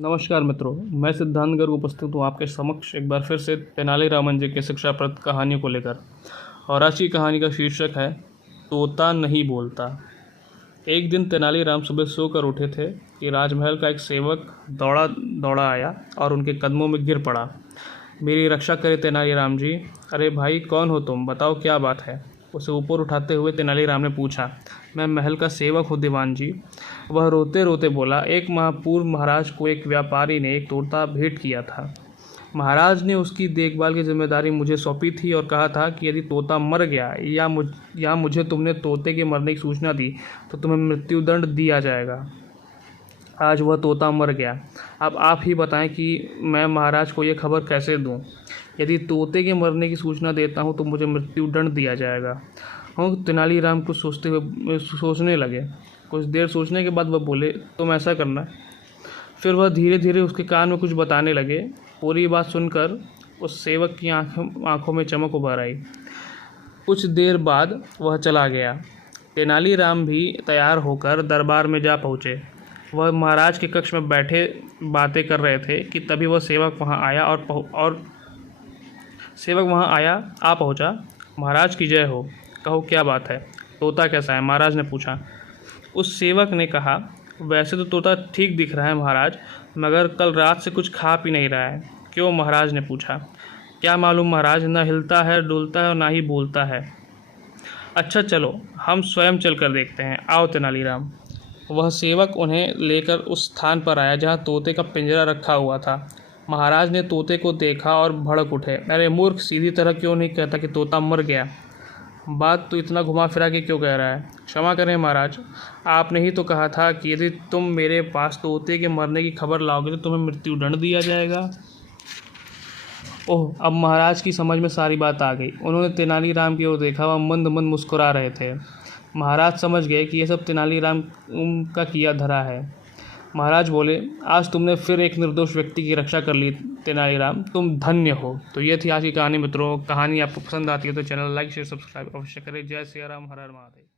नमस्कार मित्रों, मैं सिद्धांत गर्ग उपस्थित हूँ आपके समक्ष एक बार फिर से तेनालीरामन जी के शिक्षाप्रद कहानियों को लेकर। और आज की कहानी का शीर्षक है तोता नहीं बोलता। एक दिन तेनालीराम सुबह सोकर उठे थे कि राजमहल का एक सेवक दौड़ा दौड़ा आया और उनके कदमों में गिर पड़ा। मेरी रक्षा करे तेनालीराम जी। अरे भाई, कौन हो तुम? बताओ क्या बात है? उसे ऊपर उठाते हुए तेनालीराम ने पूछा। मैं महल का सेवक हूँ दीवान जी। वह रोते रोते बोला। एक माह पूर्व महाराज को एक व्यापारी ने एक तोता भेंट किया था। महाराज ने उसकी देखभाल की जिम्मेदारी मुझे सौंपी थी और कहा था कि यदि तोता मर गया या मुझे तुमने तोते के मरने की सूचना दी तो तुम्हें मृत्युदंड दिया जाएगा। आज वह तोता मर गया। अब आप ही बताएं कि मैं महाराज को यह खबर कैसे दूं? यदि तोते के मरने की सूचना देता हूं तो मुझे मृत्युदंड दिया जाएगा। हम तेनालीराम कुछ सोचने लगे। कुछ देर सोचने के बाद वह बोले, तुम ऐसा करना। फिर वह धीरे धीरे उसके कान में कुछ बताने लगे। पूरी बात सुनकर उस सेवक की आंखों में चमक उभर आई। कुछ देर बाद वह चला गया। तेनालीराम भी तैयार होकर दरबार में जा पहुँचे। वह महाराज के कक्ष में बैठे बातें कर रहे थे कि तभी वह सेवक वहां आया आ पहुंचा। महाराज की जय हो। कहो क्या बात है? तोता कैसा है? महाराज ने पूछा। उस सेवक ने कहा, वैसे तो तोता ठीक दिख रहा है महाराज, मगर कल रात से कुछ खा पी नहीं रहा है। क्यों? महाराज ने पूछा। क्या मालूम महाराज, न हिलता है, डुलता है और ना ही बोलता है। अच्छा चलो, हम स्वयं चल कर देखते हैं। आओ तेनालीराम। वह सेवक उन्हें लेकर उस स्थान पर आया जहाँ तोते का पिंजरा रखा हुआ था। महाराज ने तोते को देखा और भड़क उठे। अरे मूर्ख, सीधी तरह क्यों नहीं कहता कि तोता मर गया? बात तो इतना घुमा फिरा के क्यों कह रहा है? क्षमा करें महाराज, आपने ही तो कहा था कि यदि तुम मेरे पास तोते के मरने की खबर लाओगे तो तुम्हें मृत्युदंड दिया जाएगा। ओह, अब महाराज की समझ में सारी बात आ गई। उन्होंने तेनालीराम की ओर देखा। वह मंद मंद मुस्कुरा रहे थे। महाराज समझ गए कि यह सब तेनालीराम का किया धरा है। महाराज बोले, आज तुमने फिर एक निर्दोष व्यक्ति की रक्षा कर ली तेनालीराम, तुम धन्य हो। तो ये थी आज की कहानी मित्रों। कहानी आपको पसंद आती है तो चैनल लाइक शेयर सब्सक्राइब अवश्य करें। जय सिया राम, हर हर महादेव।